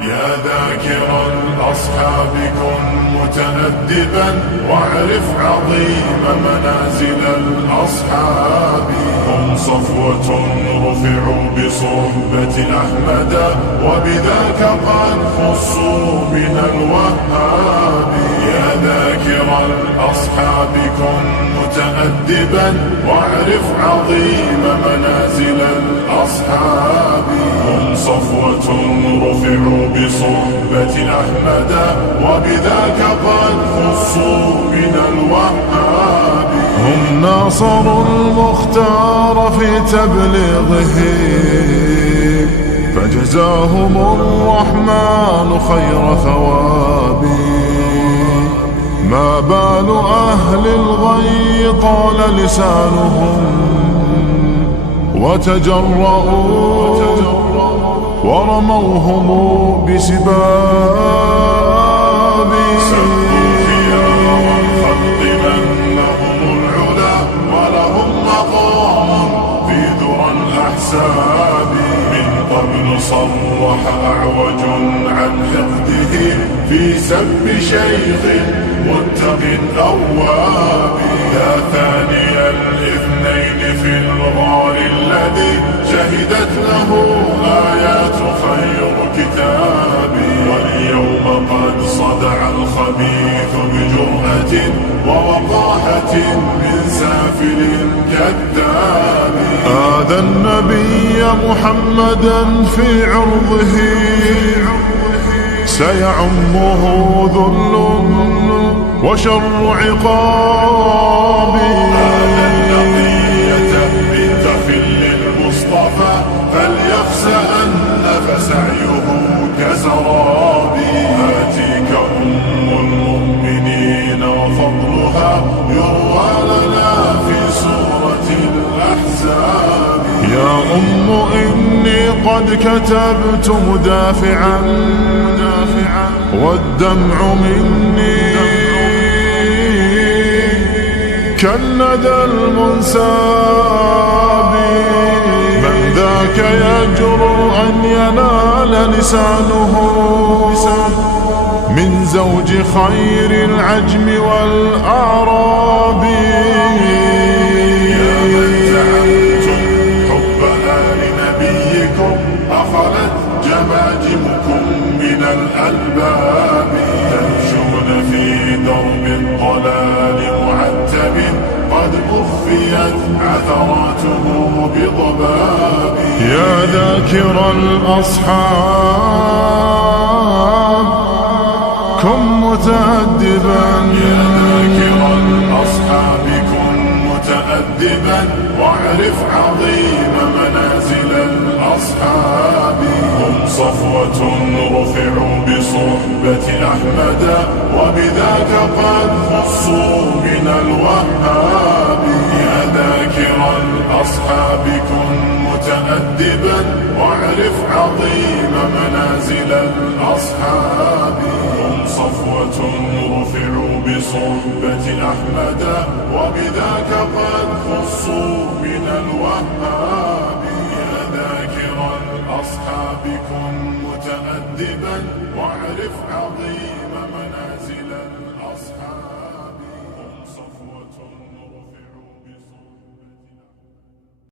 يا ذاكر الأصحاب كن متأدبا واعرف عظيم منازل الأصحاب. هم صفوة رفعوا بصحبة أحمد وبذاك قد خصوا من الوهاب. يا ذاكر الأصحاب كن متأدبا واعرف عظيم منازل الأصحاب. هم صفوة رفعوا بصحبة أحمد وبذاك قد خصوا من الوهاب. هم ناصروا المختار في تبليغه فجزاهم الرحمن خير ثواب. ما بال أهل الغي طال لسانهم وتجرؤوا ورموهم بسباب. سبوا خيار الخلق من لهم العلا ولهم مقام في ذرى الأحساب. من قبل صرح أعوج عن حقده في سب شيخ متق أواب. يا ثاني الاثنين في الغار الذي شهدت له آيات خير كتاب. واليوم قد صدع الخبيث بجرأة ووقاحة من سافل كذاب. آذى النبي محمدا في عرضه سيعمه ذل وشر عقاب. هذا النقية بنت خل المصطفى فليخشى أن فسعيه كسراب. آتيك أم المؤمنين وفضلها يروى لنا في سورة الأحزاب. يا أم إني قد كتبت مدافعا والدمع مني كالندى المنساب. من ذاك يجرؤ أن ينال لسانه من زوج خير العجم والأعراب. يا من زعمتم حب آل نبيكم أخلت جماجمكم من الألباب. تمشون في درب الضلال معتب قد أخفيت عثراته بضباب. يا ذاكر الأصحاب كن متأدبا. يا ذاكر الأصحاب كن متأدبا واعرف عظيم منازل الأصحاب. هم صفوة رفعوا بصحبة أحمد وبذاك قد خصوا من الوهاب. يا ذاكر الأصحاب كن متأدبا واعرف عظيم منازل الأصحاب. هم صفوة رفعوا بصحبة أحمد وبذاك قد خصوا من الوهاب. يا ذاكر الأصحاب كن متأدبا واعرف عظيم